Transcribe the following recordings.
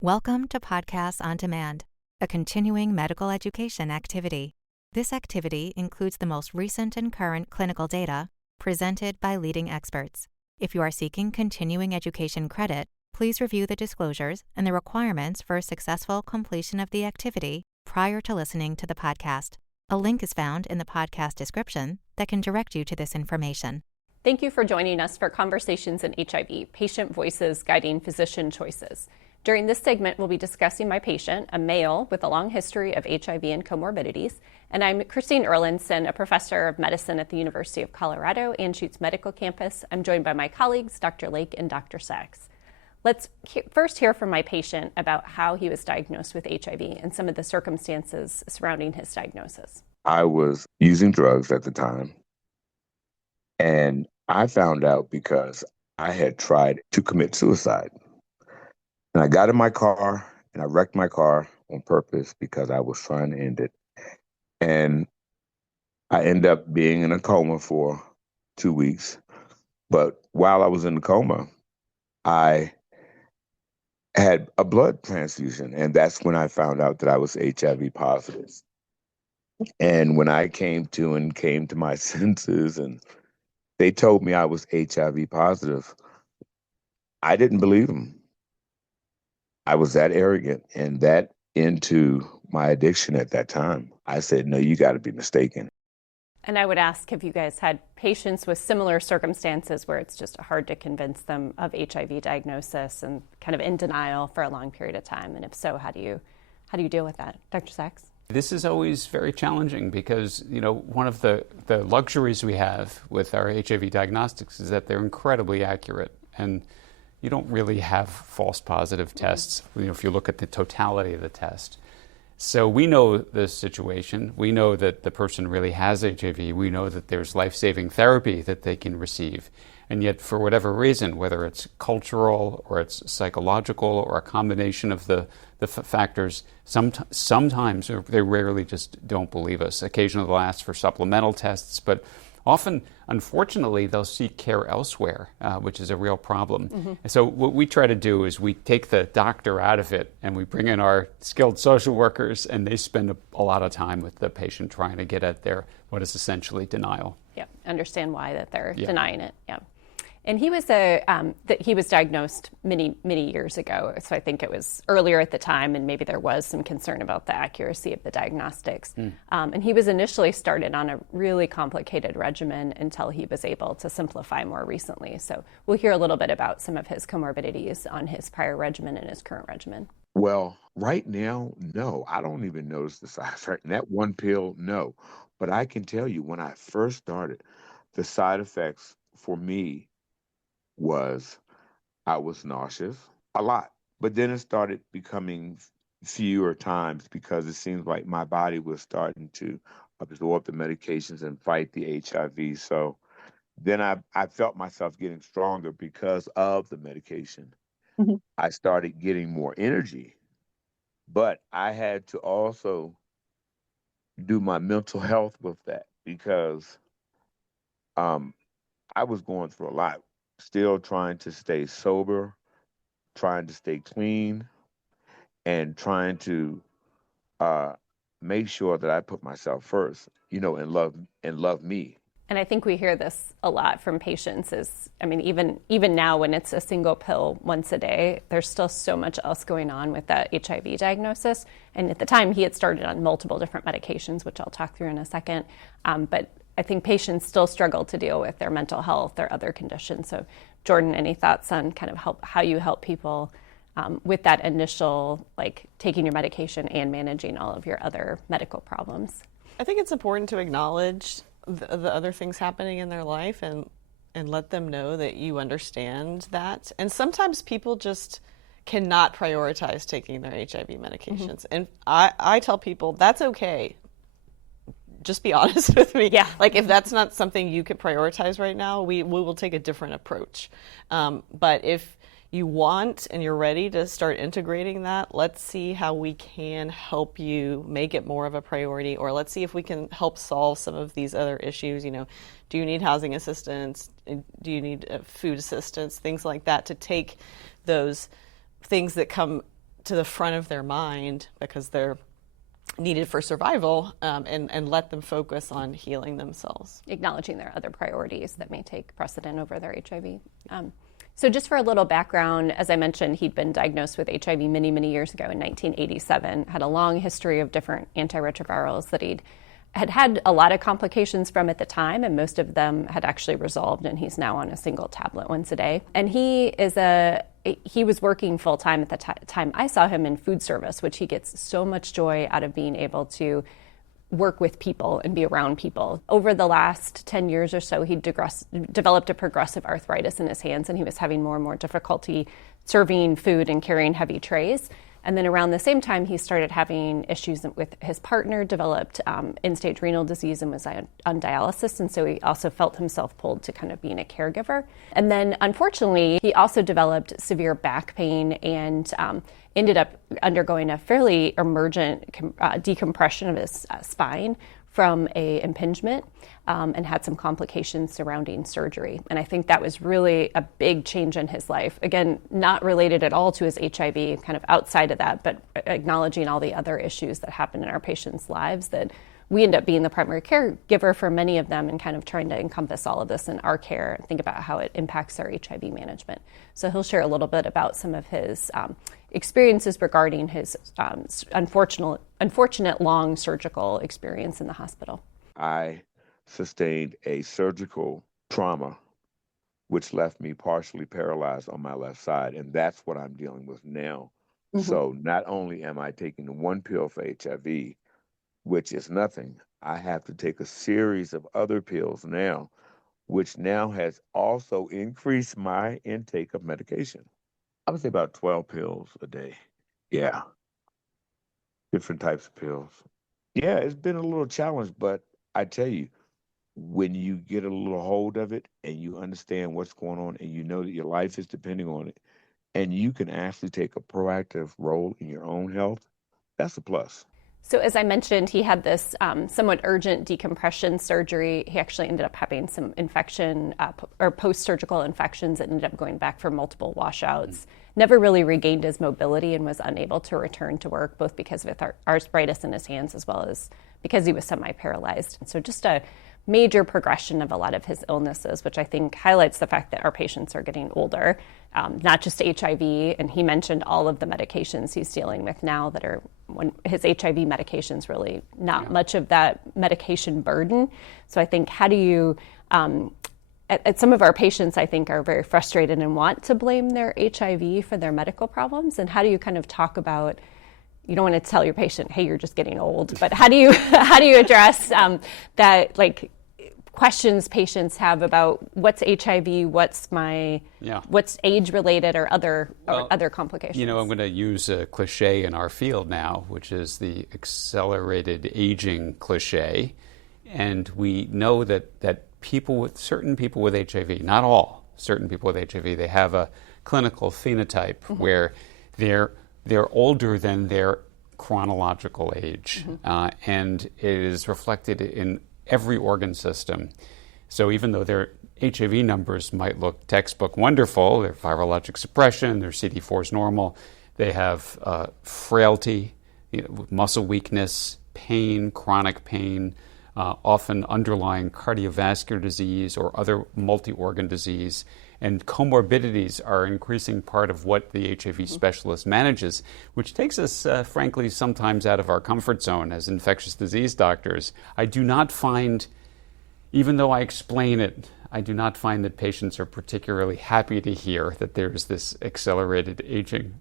Welcome to Podcasts on Demand, a continuing medical education activity. This activity includes the most recent and current clinical data presented by leading experts. If you are seeking continuing education credit, please review the disclosures and the requirements for a successful completion of the activity prior to listening to the podcast. A link is found in the podcast description that can direct you to this information. Thank you for joining us for Conversations in HIV, Patient Voices Guiding Physician Choices. During this segment, we'll be discussing my patient, a male with a long history of HIV and comorbidities, and I'm Christine Erlandson, a professor of medicine at the University of Colorado Anschutz Medical Campus. I'm joined by my colleagues, Dr. Lake and Dr. Sachs. Let's first hear from my patient about how he was diagnosed with HIV and some of the circumstances surrounding his diagnosis. I was using drugs at the time, and I found out because I had tried to commit suicide. And I got in my car and I wrecked my car on purpose because I was trying to end it. And I ended up being in a coma for 2 weeks. But while I was in the coma, I had a blood transfusion. And that's when I found out that I was HIV positive. And when I came to my senses and they told me I was HIV positive, I didn't believe them. I was that arrogant and that into my addiction at that time. I said, no, you got to be mistaken. And I would ask, have you guys had patients with similar circumstances where it's just hard to convince them of HIV diagnosis and kind of in denial for a long period of time? And if so, how do you deal with that? Dr. Sachs? This is always very challenging because, one of the luxuries we have with our HIV diagnostics is that they're incredibly accurate. And you don't really have false positive tests, if you look at the totality of the test. So we know the situation. We know that the person really has HIV. We know that there's life-saving therapy that they can receive. And yet, for whatever reason, whether it's cultural or it's psychological or a combination of the factors, sometimes they rarely just don't believe us. Occasionally they'll ask for supplemental tests, but often, unfortunately, they'll seek care elsewhere, which is a real problem. Mm-hmm. And so what we try to do is we take the doctor out of it and we bring in our skilled social workers, and they spend a lot of time with the patient trying to get at what is essentially denial. Yeah, understand why that they're denying it. Yeah. And he was he was diagnosed many years ago, so I think it was earlier at the time, and maybe there was some concern about the accuracy of the diagnostics. And he was initially started on a really complicated regimen until he was able to simplify more recently. So we'll hear a little bit about some of his comorbidities on his prior regimen and his current regimen. Well, right now, no, I don't even notice the side effect. And that one pill, no. But I can tell you, when I first started, the side effects for me was I was nauseous a lot, but then it started becoming fewer times because it seems like my body was starting to absorb the medications and fight the HIV. So then I felt myself getting stronger because of the medication. Mm-hmm. I started getting more energy, but I had to also do my mental health with that because I was going through a lot. Still trying to stay sober, trying to stay clean, and trying to make sure that I put myself first, and love me. And I think we hear this a lot from patients even now when it's a single pill once a day, there's still so much else going on with that HIV diagnosis. And at the time he had started on multiple different medications, which I'll talk through in a second. But I think patients still struggle to deal with their mental health or other conditions. So Jordan, any thoughts on kind of how you help people with that initial, taking your medication and managing all of your other medical problems? I think it's important to acknowledge the other things happening in their life and let them know that you understand that. And sometimes people just cannot prioritize taking their HIV medications. Mm-hmm. And I tell people that's okay. Just be honest with me. Yeah. If that's not something you could prioritize right now, we will take a different approach. But if you want and you're ready to start integrating that, let's see how we can help you make it more of a priority, or let's see if we can help solve some of these other issues. Do you need housing assistance? Do you need food assistance? Things like that, to take those things that come to the front of their mind because they're needed for survival, and let them focus on healing themselves. Acknowledging their other priorities that may take precedent over their HIV. So just for a little background, as I mentioned, he'd been diagnosed with HIV many, many years ago in 1987, had a long history of different antiretrovirals that he'd had a lot of complications from at the time, and most of them had actually resolved, and he's now on a single tablet once a day. And he was working full-time at the time I saw him in food service, which he gets so much joy out of being able to work with people and be around people. Over the last 10 years or so, he developed a progressive arthritis in his hands, and he was having more and more difficulty serving food and carrying heavy trays. And then around the same time, he started having issues with his partner, developed end-stage renal disease and was on dialysis. And so he also felt himself pulled to kind of being a caregiver. And then unfortunately, he also developed severe back pain and ended up undergoing a fairly emergent decompression of his spine from a impingement, and had some complications surrounding surgery. And I think that was really a big change in his life. Again, not related at all to his HIV, kind of outside of that, but acknowledging all the other issues that happen in our patients' lives, that we end up being the primary caregiver for many of them, and kind of trying to encompass all of this in our care and think about how it impacts our HIV management. So he'll share a little bit about some of his experiences regarding his unfortunate long surgical experience in the hospital. I sustained a surgical trauma, which left me partially paralyzed on my left side, and that's what I'm dealing with now. Mm-hmm. So not only am I taking the one pill for HIV, which is nothing, I have to take a series of other pills now, which now has also increased my intake of medication. I would say about 12 pills a day. Yeah. Different types of pills. Yeah, it's been a little challenge, but I tell you, when you get a little hold of it and you understand what's going on and you know that your life is depending on it, and you can actually take a proactive role in your own health, that's a plus. So as I mentioned, he had this somewhat urgent decompression surgery. He actually ended up having some infection or post-surgical infections that ended up going back for multiple washouts. Never really regained his mobility and was unable to return to work, both because of arthritis in his hands as well as because he was semi-paralyzed. So just a major progression of a lot of his illnesses, which I think highlights the fact that our patients are getting older, not just HIV. And he mentioned all of the medications he's dealing with now that are, when his HIV medications really not much of that medication burden. So I think how do you, at some of our patients, I think, are very frustrated and want to blame their HIV for their medical problems. And how do you kind of talk about, you don't want to tell your patient, hey, you're just getting old, but how do you address that, like, questions patients have about what's HIV, what's age related or other complications? You know, I'm going to use a cliche in our field now, which is the accelerated aging cliche. And we know that certain people with HIV, not all, certain people with HIV, they have a clinical phenotype where they're older than their chronological age, and it is reflected in every organ system. So even though their HIV numbers might look textbook wonderful, their virologic suppression, their CD4 is normal, they have frailty, muscle weakness, pain, chronic pain, often underlying cardiovascular disease or other multi-organ disease. And comorbidities are an increasing part of what the HIV specialist manages, which takes us, frankly, sometimes out of our comfort zone as infectious disease doctors. I do not find, even though I explain it, I do not find that patients are particularly happy to hear that there's this accelerated aging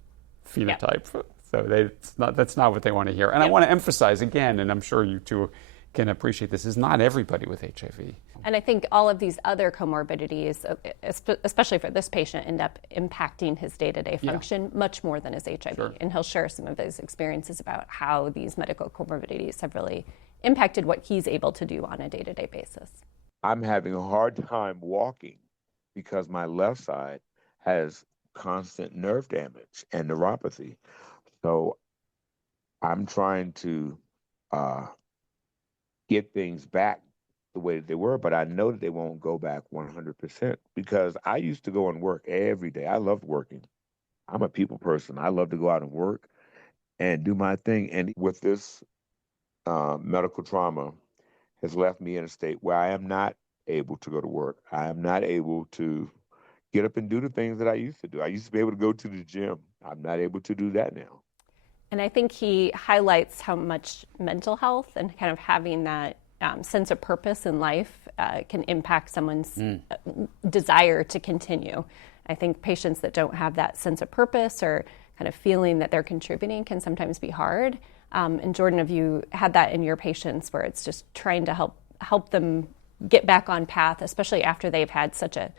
phenotype. Yeah. So that's not what they want to hear. And I want to emphasize again, and I'm sure you two can appreciate this, is not everybody with HIV. And I think all of these other comorbidities, especially for this patient, end up impacting his day-to-day function much more than his HIV. Sure. And he'll share some of his experiences about how these medical comorbidities have really impacted what he's able to do on a day-to-day basis. I'm having a hard time walking because my left side has constant nerve damage and neuropathy. So I'm trying to get things back the way that they were, but I know that they won't go back 100% because I used to go and work every day. I loved working. I'm a people person. I love to go out and work. and do my thing. And with this medical trauma has left me in a state where I am not able to go to work. I am not able to get up and do the things that I used to do. I used to be able to go to the gym. I'm not able to do that now. And I think he highlights how much mental health and kind of having that sense of purpose in life can impact someone's desire to continue. I think patients that don't have that sense of purpose or kind of feeling that they're contributing can sometimes be hard. And Jordan, have you had that in your patients where it's just trying to help them get back on path, especially after they've had such a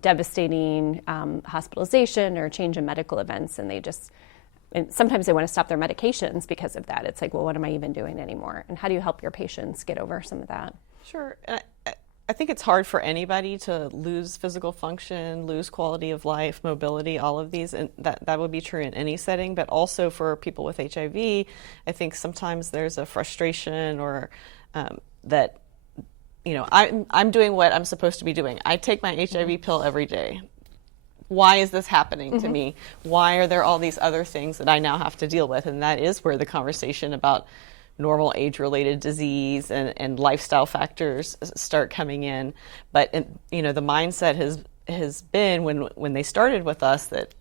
devastating hospitalization or change in medical events, and sometimes they want to stop their medications because of that. It's like, well, what am I even doing anymore? And how do you help your patients get over some of that? Sure. I think it's hard for anybody to lose physical function, lose quality of life, mobility, all of these, and that would be true in any setting, but also for people with HIV, I think sometimes there's a frustration or that, I'm doing what I'm supposed to be doing. I take my HIV pill every day. Why is this happening to me? Why are there all these other things that I now have to deal with? And that is where the conversation about normal age-related disease and lifestyle factors start coming in. But the mindset has been when they started with us that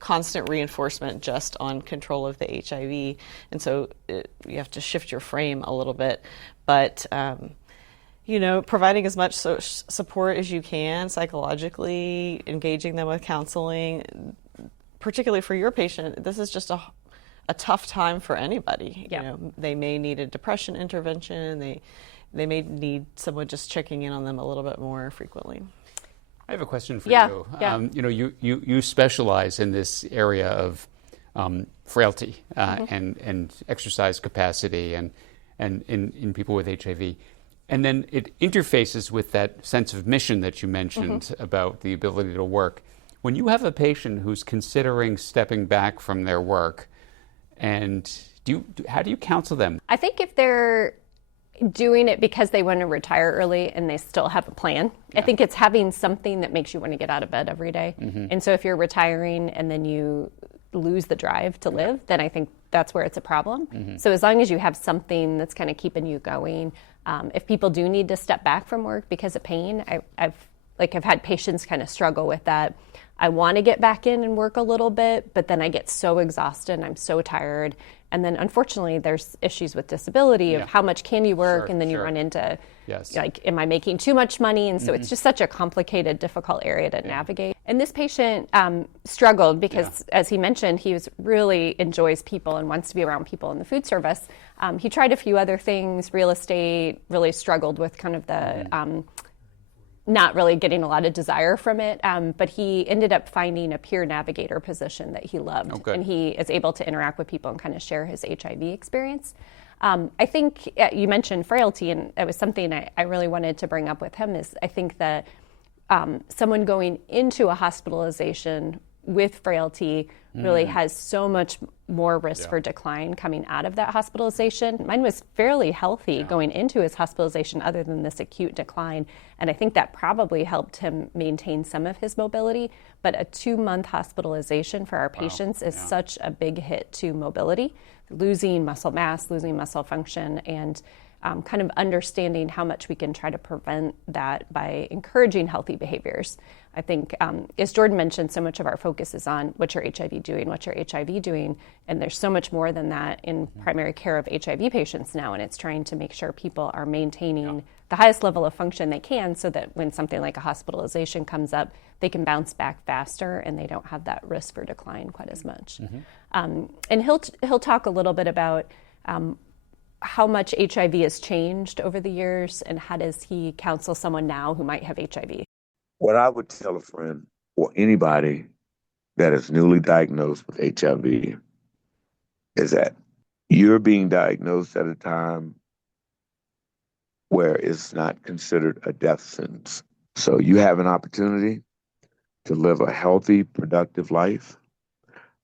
constant reinforcement just on control of the HIV, and so you have to shift your frame a little bit. But providing as much support as you can psychologically, engaging them with counseling, particularly for your patient. This is just a tough time for anybody. Yeah. They may need a depression intervention. They may need someone just checking in on them a little bit more frequently. I have a question for you. Yeah. You specialize in this area of frailty and exercise capacity and in people with HIV. And then it interfaces with that sense of mission that you mentioned about the ability to work. When you have a patient who's considering stepping back from their work, and how do you counsel them? I think if they're doing it because they want to retire early and they still have a plan, I think it's having something that makes you want to get out of bed every day. And so if you're retiring and then you lose the drive to live, then I think that's where it's a problem. So as long as you have something that's kind of keeping you going, if people do need to step back from work because of pain, I've had patients kind of struggle with that. I want to get back in and work a little bit, but then I get so exhausted and I'm so tired. And then unfortunately, there's issues with disability of how much can you work, and then you run into, am I making too much money? And so it's just such a complicated, difficult area to navigate. And this patient struggled because, as he mentioned, he really enjoys people and wants to be around people in the food service. He tried a few other things, real estate, really struggled with kind of the not really getting a lot of desire from it, but he ended up finding a peer navigator position that he loved, and he is able to interact with people and kind of share his HIV experience. I think you mentioned frailty, and it was something I really wanted to bring up with him. Is I think that someone going into a hospitalization with frailty really has so much more risk for decline coming out of that hospitalization. Mine was fairly healthy going into his hospitalization other than this acute decline, and I think that probably helped him maintain some of his mobility. But a 2-month hospitalization for our patients is such a big hit to mobility, losing muscle mass, losing muscle function, and kind of understanding how much we can try to prevent that by encouraging healthy behaviors. I think, as Jordan mentioned, so much of our focus is on what's your HIV doing, what's your HIV doing, and there's so much more than that in primary care of HIV patients now, and it's trying to make sure people are maintaining the highest level of function they can so that when something like a hospitalization comes up, they can bounce back faster and they don't have that risk for decline quite as much. And he'll talk a little bit about how much HIV has changed over the years, and how does he counsel someone now who might have HIV? What I would tell a friend or anybody that is newly diagnosed with HIV is that you're being diagnosed at a time where it's not considered a death sentence. So you have an opportunity to live a healthy, productive life.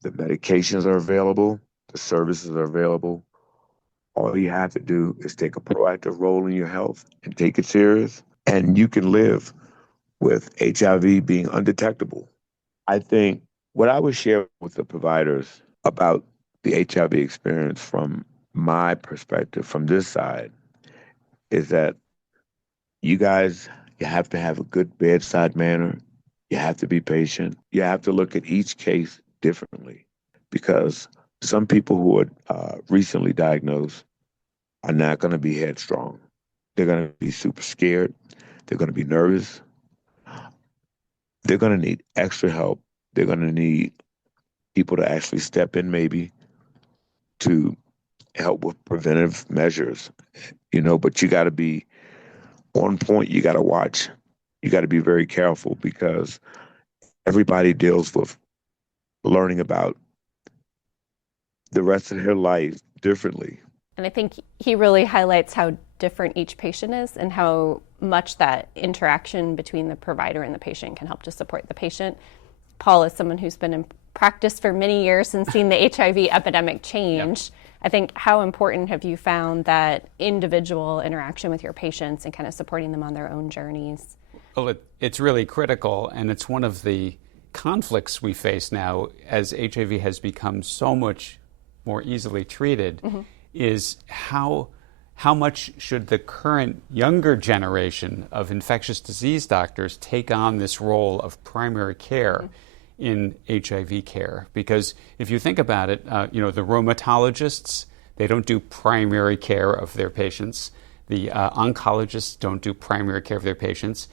The medications are available, the services are available. All you have to do is take a proactive role in your health and take it serious, and you can live with HIV being undetectable. I think what I would share with the providers about the HIV experience from my perspective, from this side, is that you guys, you have to have a good bedside manner. You have to be patient. You have to look at each case differently, because some people who are recently diagnosed are not going to be headstrong. They're going to be super scared. They're going to be nervous. They're going to need extra help. They're going to need people to actually step in, maybe, to help with preventive measures, but you got to be on point. You got to watch. You got to be very careful, because everybody deals with learning about the rest of their life differently. And I think he really highlights how different each patient is and how much that interaction between the provider and the patient can help to support the patient. Paul is someone who's been in practice for many years and seen the HIV epidemic change. Yep. I think, how important have you found that individual interaction with your patients and kind of supporting them on their own journeys? Well, it's really critical, and it's one of the conflicts we face now as HIV has become so much more easily treated, is how much should the current younger generation of infectious disease doctors take on this role of primary care in HIV care? Because if you think about it, the rheumatologists, they don't do primary care of their patients. The oncologists don't do primary care of their patients.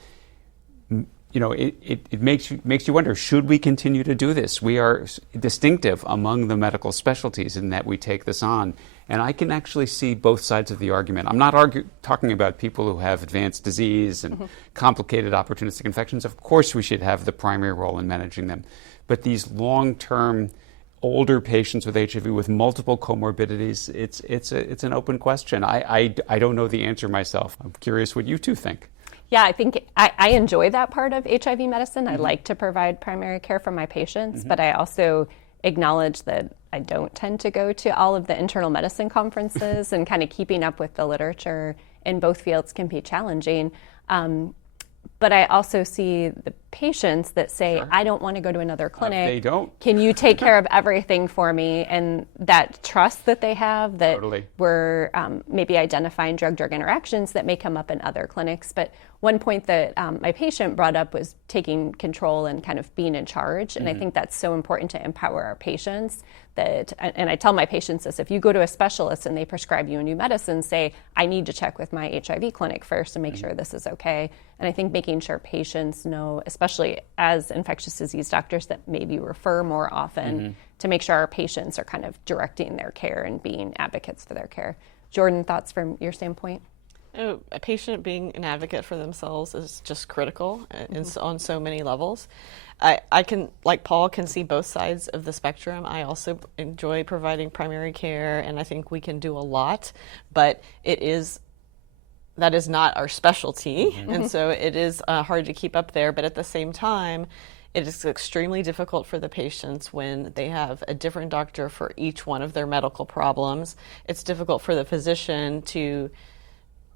It makes you wonder, should we continue to do this? We are distinctive among the medical specialties in that we take this on. And I can actually see both sides of the argument. I'm not talking about people who have advanced disease and complicated opportunistic infections. Of course we should have the primary role in managing them. But these long-term older patients with HIV with multiple comorbidities, it's an open question. I don't know the answer myself. I'm curious what you two think. Yeah, I think I enjoy that part of HIV medicine. I like to provide primary care for my patients, but I also acknowledge that I don't tend to go to all of the internal medicine conferences, and kind of keeping up with the literature in both fields can be challenging. But I also see the patients that say, sure, I don't want to go to another clinic. They don't. Can you take care of everything for me? And that trust that they have, that totally, we're maybe identifying drug-drug interactions that may come up in other clinics. But one point that my patient brought up was taking control and kind of being in charge. And I think that's so important to empower our patients. And I tell my patients this: if you go to a specialist and they prescribe you a new medicine, say, I need to check with my HIV clinic first and make sure this is okay. And I think making sure patients know, especially as infectious disease doctors that maybe refer more often, to make sure our patients are kind of directing their care and being advocates for their care. Jordan, thoughts from your standpoint? A patient being an advocate for themselves is just critical on so many levels. I can, like Paul, can see both sides of the spectrum. I also enjoy providing primary care, and I think we can do a lot, but that is not our specialty, and so it is hard to keep up there. But at the same time, it is extremely difficult for the patients when they have a different doctor for each one of their medical problems. It's difficult for the physician to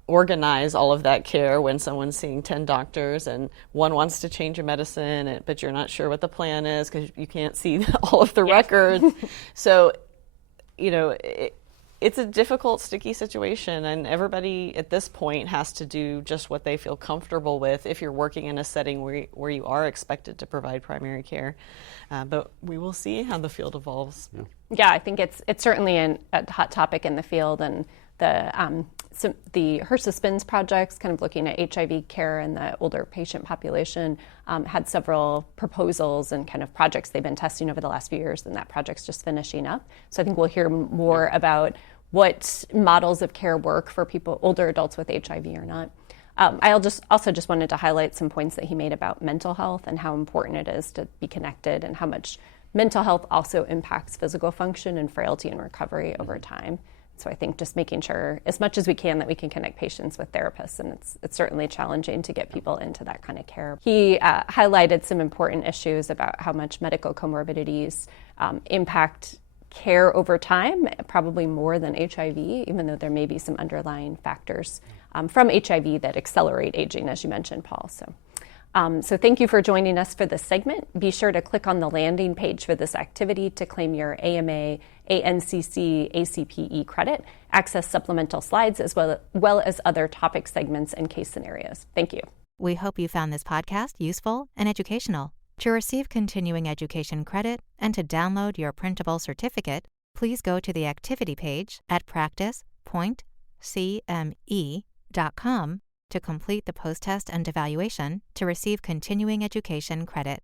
organize all of that care when someone's seeing 10 doctors and one wants to change your medicine, but you're not sure what the plan is because you can't see all of the records. So, it's a difficult, sticky situation, and everybody at this point has to do just what they feel comfortable with if you're working in a setting where you are expected to provide primary care. But we will see how the field evolves. Yeah, I think it's certainly a hot topic in the field, and the HRSA SPINS projects, kind of looking at HIV care in the older patient population, had several proposals and kind of projects they've been testing over the last few years, and that project's just finishing up. So I think we'll hear more about what models of care work for people, older adults with HIV or not. I also just wanted to highlight some points that he made about mental health and how important it is to be connected, and how much mental health also impacts physical function and frailty and recovery over time. So I think just making sure as much as we can that we can connect patients with therapists, and it's certainly challenging to get people into that kind of care. He highlighted some important issues about how much medical comorbidities impact care over time, probably more than HIV, even though there may be some underlying factors from HIV that accelerate aging, as you mentioned, Paul. So thank you for joining us for this segment. Be sure to click on the landing page for this activity to claim your AMA ANCC ACPE credit, access supplemental slides, as well as other topic segments and case scenarios. Thank you. We hope you found this podcast useful and educational. To receive continuing education credit and to download your printable certificate, please go to the activity page at practice.cme.com to complete the post-test and evaluation to receive continuing education credit.